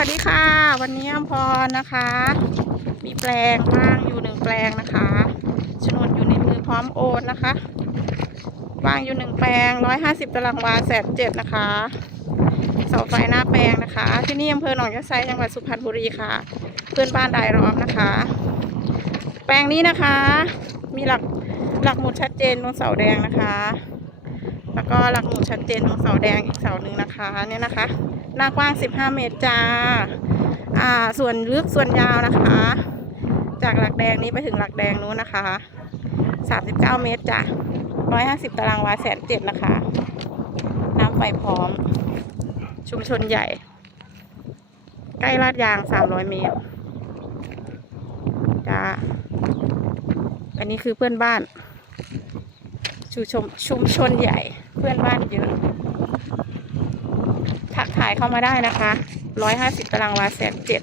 วัสดีค่ะ วันนี้อมพรนะคะ มีแปลงว่างอยู่หนึ่งแปลงนะคะโฉนอยู่ในมือพร้อมโอนนะคะว่างอยู่หนึ่งแปลงร้อยห้าสิบตารางวาแสนเจ็ดนะคะเสาไฟหน้าแปลงนะคะ ที่นี่อำเภอหนองยะไซจังหวัดสุพรรณบุรีค่ะ เพื่อนบ้านดายล้อมนะคะ แปลงนี้นะคะ มีหลักหลักหมุดชัดเจนตรงเสาแดงนะคะ แล้วก็หลักหมุดชัดเจนตรงเสาแดงอีกเสาหนึ่งนะคะ เนี่ยนะคะ หน้ากว้าง 15 เมตรจ้า อ่า ส่วนลึกส่วนยาวนะคะ จากหลักแดงนี้ไปถึงหลักแดงนู้นนะคะ 39 เมตรจ้ะ150 ตารางวาแสนเจ็ดนะคะ น้ำไฟพร้อม ชุมชนใหญ่ ใกล้ลาดยาง 300 เมตร จ้า อันนี้คือเพื่อนบ้าน ชุมชนชุมชนใหญ่ เพื่อนบ้านเยอะ เข้ามาได้นะคะร้อยห้าสิบตารางวาแสนเจ็ด